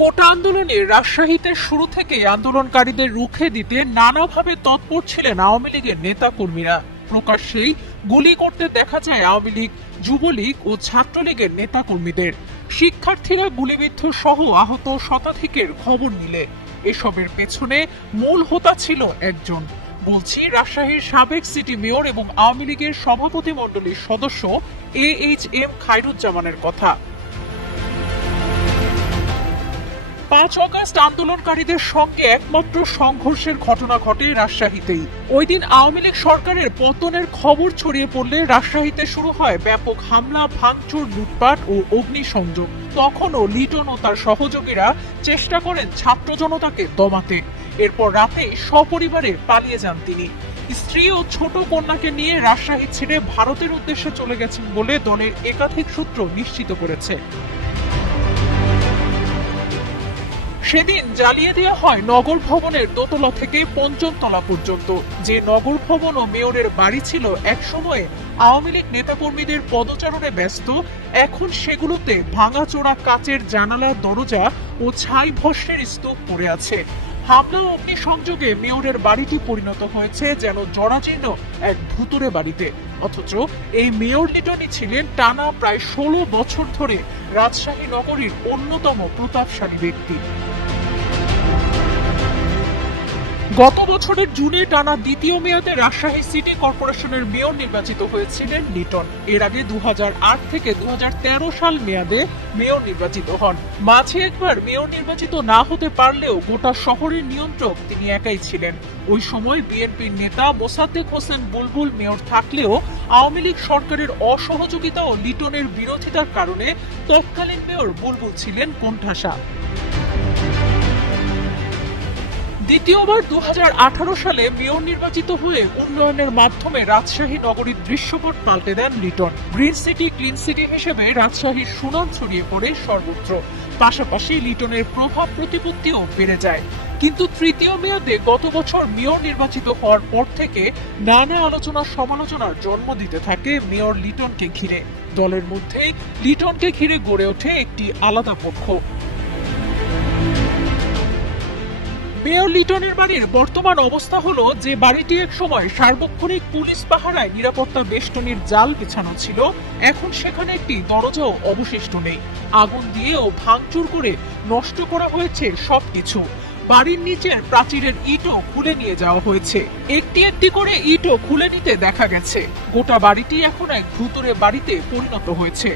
কোটা আন্দোলনে রাজশাহীতে শুরু থেকে আন্দোলনকারীদের রুখে দিতে নানাভাবে তৎপর ছিলেন আওয়ামী লীগের নেতাকর্মীরা। প্রকাশ্যেই গুলি করতে দেখা যায় আওয়ামী লীগ, যুবলীগ ও ছাত্রলীগের নেতাকর্মীদের। শিক্ষার্থীরা গুলিবিদ্ধ সহ আহত শতাধিকের খবর নিলে এসবের পেছনে মূল হোতা ছিল একজন। বলছি রাজশাহীর সাবেক সিটি মেয়র এবং আওয়ামী লীগের সভাপতি মণ্ডলীর সদস্য AHM খায়রুজ্জামানের কথা। 5 অগস্ট আন্দোলনকারীদের সঙ্গে একমাত্র সংঘর্ষের ঘটনা ঘটে রাজশাহীতেই। ওই দিন আওয়ামী লীগ সরকারের পতনের খবর ছড়িয়ে পড়লে রাজশাহীতে শুরু হয় ব্যাপক হামলা, ভাঙচুর, লুটপাট ও অগ্নিসংযোগ। তখনও লিটন ও তার সহযোগীরা চেষ্টা করেন ছাত্র জনতাকে দমাতে। এরপর রাতেই সপরিবারে পালিয়ে যান তিনি। স্ত্রী ও ছোট কন্যাকে নিয়ে রাজশাহী ছেড়ে ভারতের উদ্দেশ্যে চলে গেছেন বলে দলের একাধিক সূত্র নিশ্চিত করেছে। সেদিন জ্বালিয়ে দেওয়া হয় নগর ভবনের দোতলা থেকে ৫ম তলা পর্যন্ত। যে নগর ভবন ও মেয়রের বাড়ি ছিল একসময়ে আওয়ামী লীগ নেতাকর্মীদের পদচারণে ব্যস্ত, এখন সেগুলোতে ভাঙাচোরা কাচের জানালা, দরজা ও ছাই ভস্মের স্তূপ পড়ে আছে। হামলা ও অগ্নিসংযোগে মেয়রের বাড়িটি পরিণত হয়েছে যেন জরাজীর্ণ এক ভুতুড়ে বাড়িতে। অথচ এই মেয়র লিটনই ছিলেন টানা প্রায় ১৬ বছর ধরে রাজশাহী নগরীর অন্যতম প্রতাপশালী ব্যক্তি। গত বছরের জুনে টানা দ্বিতীয় মেয়াদে রাজশাহী সিটি কর্পোরেশনের মেয়র নির্বাচিত হয়েছিলেন লিটন। এর আগে ২০০৮ থেকে ২০১৩ সাল মেয়াদে মেয়র নির্বাচিত হন। মাঝে একবার মেয়র নির্বাচিত না হতে পারলেও গোটা শহরের নিয়ন্ত্রক তিনি একাই ছিলেন। ওই সময় বিএনপির নেতা মোসাদ্দেক হোসেন বুলবুল মেয়র থাকলেও আওয়ামী লীগ সরকারের অসহযোগিতা ও লিটনের বিরোধিতার কারণে তৎকালীন মেয়র বুলবুল ছিলেন কোণঠাসা। দ্বিতীয়বার ২০১৮ সালে মেয়র নির্বাচিত হয়ে উন্নয়নের মাধ্যমে রাজশাহী নগরীর দৃশ্যপট পাল্টে দেন Liton. Green city, clean city হিসেবে রাজশাহীর সুনাম ছড়িয়ে পড়ে সর্বত্র। পাশাপাশি লিটনের প্রভাব প্রতিপত্তিও বেড়ে যায়। কিন্তু তৃতীয় মেয়াদে গত বছর মেয়র নির্বাচিত হওয়ার পর থেকে নানা আলোচনা সমালোচনার জন্ম দিতে থাকে মেয়র লিটনকে ঘিরে। দলের মধ্যেই লিটনকে ঘিরে গড়ে ওঠে একটি আলাদা পক্ষ। মেয়র লিটনের বাড়ির বর্তমান অবস্থা হলো, যে বাড়িটি এক সময় সার্বক্ষণিক পুলিশ পাহারায় নিরাপত্তা বেষ্টনীর জাল বিছানো ছিল, এখন সেখানে একটি দরজাও অবশিষ্ট নেই। আগুন দিয়ে ও ভাঙচুর করে নষ্ট করা হয়েছে সবকিছু। বাড়ির নিচের প্রাচীরের ইটও খুলে নিয়ে যাওয়া হয়েছে। একটি একটি করে ইটও খুলে নিতে দেখা গেছে। গোটা বাড়িটি এখন এক ভুতুড়ে বাড়িতে পরিণত হয়েছে।